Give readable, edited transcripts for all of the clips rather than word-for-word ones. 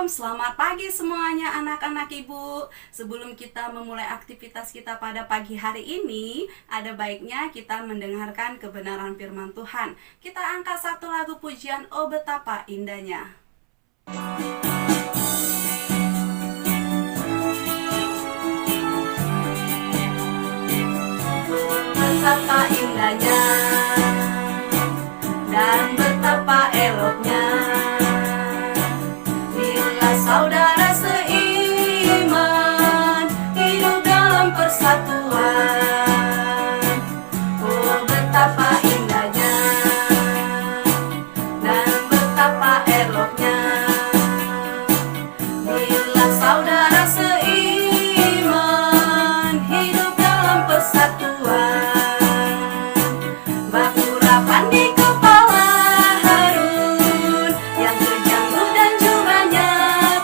Shalom, selamat pagi semuanya anak-anak ibu. Sebelum kita memulai aktivitas kita pada pagi hari ini, ada baiknya kita mendengarkan kebenaran firman Tuhan. Kita angkat satu lagu pujian, oh betapa indahnya. Betapa indahnya dan betapa eloknya bila saudara seiman hidup dalam persatuan. Oh betapa indahnya dan betapa eloknya bila saudara seiman hidup dalam persatuan. Bakurapan di kepala Harun yang terjanggut dan jubahnya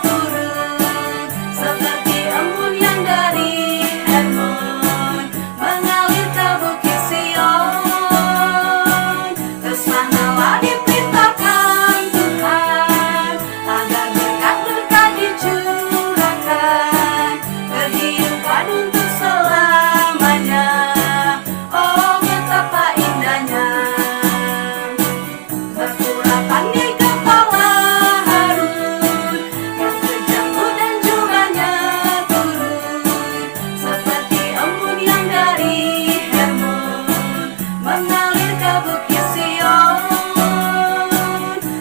turun seperti embun yang dari Hermon mengalir ke bukit Sion. Kesanalah diperintahkan Tuhan agar berkat-berkat dicurahkan, kehidupan untuk selamanya. Oh betapa indahnya bakurapan di kepala Harun yang terjanggut dan jubahnya turun seperti embun yang dari Hermon mengalir ke bukit Sion.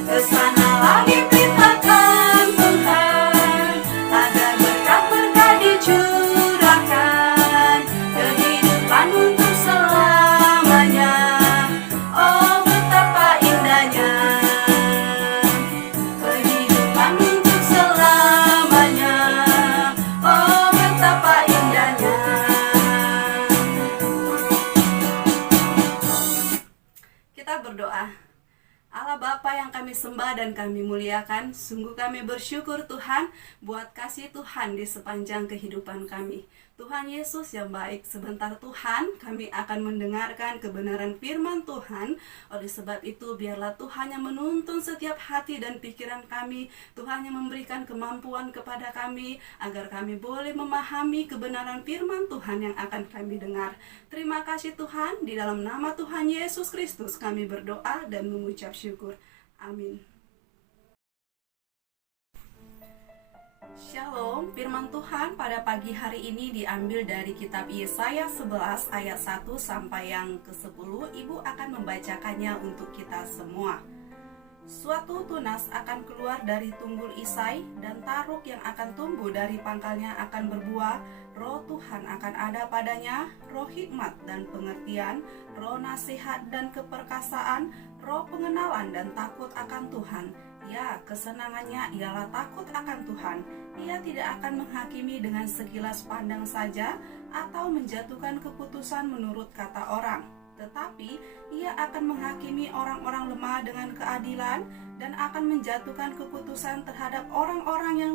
Kesanalah diperintahkan Tuhan agar berkat-berkat dicurahkan, kehidupan untuk selamanya. Oh betapa indahnya kehidupan untuk selamanya. Oh betapa indahnya. Kita berdoa. Allah Bapa yang kami sembah dan kami muliakan, sungguh kami bersyukur Tuhan buat kasih Tuhan di sepanjang kehidupan kami. Tuhan Yesus yang baik, sebentar Tuhan kami akan mendengarkan kebenaran firman Tuhan. Oleh sebab itu biarlah Tuhan yang menuntun setiap hati dan pikiran kami, Tuhan yang memberikan kemampuan kepada kami agar kami boleh memahami kebenaran firman Tuhan yang akan kami dengar. Terima kasih Tuhan, di dalam nama Tuhan Yesus Kristus kami berdoa dan mengucap syukur. Amin. Shalom, firman Tuhan pada pagi hari ini diambil dari kitab Yesaya 11 ayat 1 sampai yang ke-10. Ibu akan membacakannya untuk kita semua. Suatu tunas akan keluar dari tunggul Isai, dan taruk yang akan tumbuh dari pangkalnya akan berbuah. Roh Tuhan akan ada padanya, roh hikmat dan pengertian, roh nasihat dan keperkasaan, roh pengenalan dan takut akan Tuhan. Ya, kesenangannya ialah takut akan Tuhan. Ia tidak akan menghakimi dengan sekilas pandang saja atau menjatuhkan keputusan menurut kata orang. Tetapi ia akan menghakimi orang-orang lemah dengan keadilan dan akan menjatuhkan keputusan terhadap orang-orang yang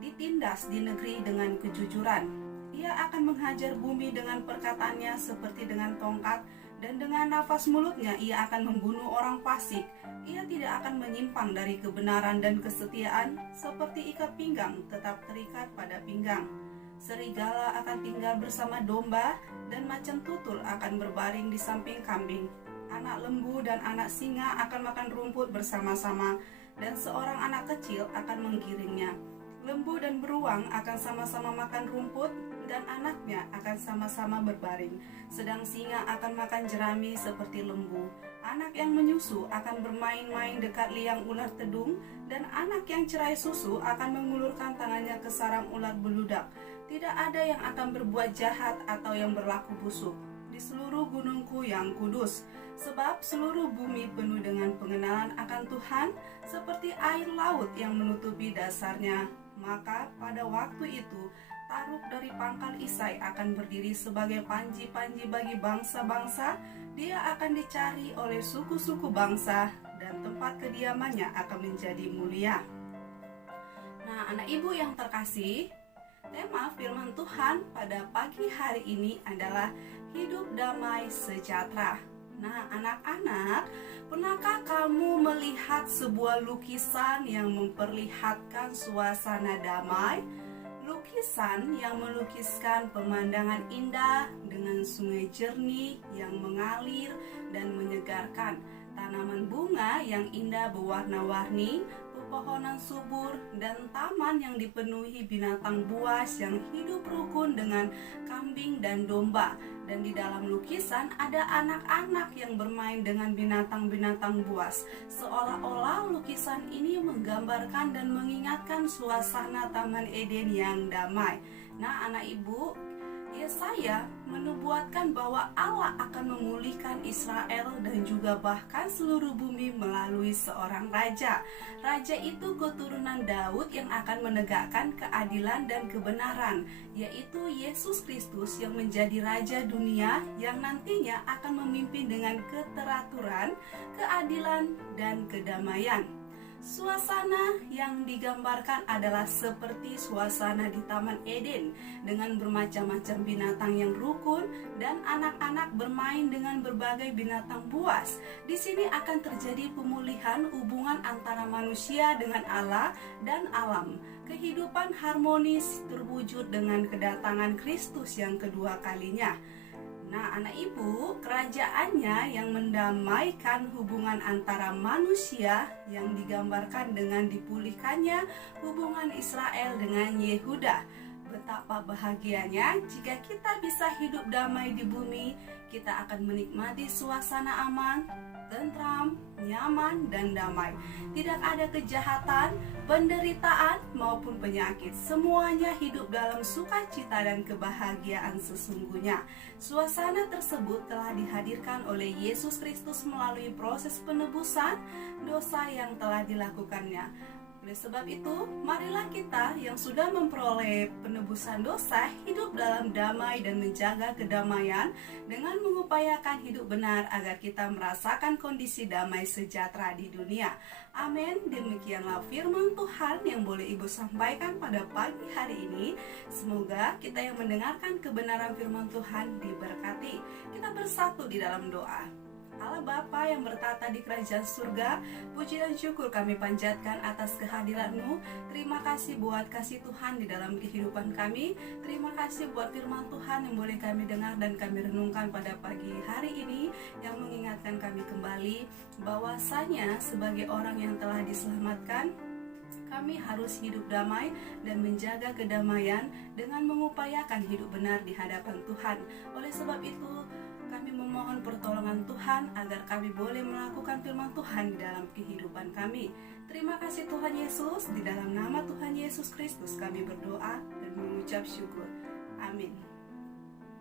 ditindas di negeri dengan kejujuran. Ia akan menghajar bumi dengan perkataannya seperti dengan tongkat, dan dengan nafas mulutnya ia akan membunuh orang fasik. Ia tidak akan menyimpang dari kebenaran dan kesetiaan, seperti ikat pinggang tetap terikat pada pinggang. Serigala akan tinggal bersama domba, dan macan tutul akan berbaring di samping kambing. Anak lembu dan anak singa akan makan rumput bersama-sama, dan seorang anak kecil akan menggiringnya. Lembu dan beruang akan sama-sama makan rumput, dan anaknya akan sama-sama berbaring. Sedang singa akan makan jerami seperti lembu. Anak yang menyusu akan bermain-main dekat liang ular tedung, dan anak yang cerai susu akan mengulurkan tangannya ke sarang ular beludak. Tidak ada yang akan berbuat jahat atau yang berlaku busuk di seluruh gunungku yang kudus, sebab seluruh bumi penuh dengan pengenalan akan Tuhan, seperti air laut yang menutupi dasarnya. Maka pada waktu itu taruk dari pangkal Isai akan berdiri sebagai panji-panji bagi bangsa-bangsa. Dia akan dicari oleh suku-suku bangsa, dan tempat kediamannya akan menjadi mulia. Nah, anak ibu yang terkasih, tema firman Tuhan pada pagi hari ini adalah hidup damai sejahtera. Nah, anak-anak, pernahkah kamu melihat sebuah lukisan yang memperlihatkan suasana damai? Lukisan yang melukiskan pemandangan indah dengan sungai jernih yang mengalir dan menyegarkan, tanaman bunga yang indah berwarna-warni, pepohonan subur, dan taman yang dipenuhi binatang buas yang hidup rukun dengan kambing dan domba. Dan di dalam lukisan ada anak-anak yang bermain dengan binatang-binatang buas. Seolah-olah lukisan ini menggambarkan dan mengingatkan suasana Taman Eden yang damai. Nah, anak ibu, Yesaya menubuatkan bahwa Allah akan memulihkan Israel dan juga bahkan seluruh bumi melalui seorang raja. Raja itu keturunan Daud yang akan menegakkan keadilan dan kebenaran, yaitu Yesus Kristus yang menjadi raja dunia yang nantinya akan memimpin dengan keteraturan, keadilan, dan kedamaian. Suasana yang digambarkan adalah seperti suasana di Taman Eden dengan bermacam-macam binatang yang rukun dan anak-anak bermain dengan berbagai binatang buas. Di sini akan terjadi pemulihan hubungan antara manusia dengan Allah dan alam. Kehidupan harmonis terwujud dengan kedatangan Kristus yang kedua kalinya. Nah, anak ibu, kerajaannya yang mendamaikan hubungan antara manusia yang digambarkan dengan dipulihkannya hubungan Israel dengan Yehuda. Betapa bahagianya jika kita bisa hidup damai di bumi, kita akan menikmati suasana aman, tentram, nyaman, dan damai. Tidak ada kejahatan, penderitaan, maupun penyakit. Semuanya hidup dalam sukacita dan kebahagiaan sesungguhnya. Suasana tersebut telah dihadirkan oleh Yesus Kristus melalui proses penebusan dosa yang telah dilakukannya. Oleh sebab itu, marilah kita yang sudah memperoleh penebusan dosa hidup dalam damai dan menjaga kedamaian dengan mengupayakan hidup benar agar kita merasakan kondisi damai sejahtera di dunia. Amin. Demikianlah firman Tuhan yang boleh Ibu sampaikan pada pagi hari ini. Semoga kita yang mendengarkan kebenaran firman Tuhan diberkati. Kita bersatu di dalam doa. Allah Bapa yang bertata di kerajaan surga, puji dan syukur kami panjatkan atas kehadiran-Mu. Terima kasih buat kasih Tuhan di dalam kehidupan kami. Terima kasih buat firman Tuhan yang boleh kami dengar dan kami renungkan pada pagi hari ini, yang mengingatkan kami kembali bahwasanya sebagai orang yang telah diselamatkan, kami harus hidup damai dan menjaga kedamaian dengan mengupayakan hidup benar di hadapan Tuhan. Oleh sebab itu, kami memohon pertolongan Tuhan agar kami boleh melakukan firman Tuhan di dalam kehidupan kami. Terima kasih Tuhan Yesus, di dalam nama Tuhan Yesus Kristus kami berdoa dan mengucap syukur. Amin.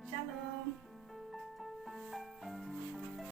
Shalom.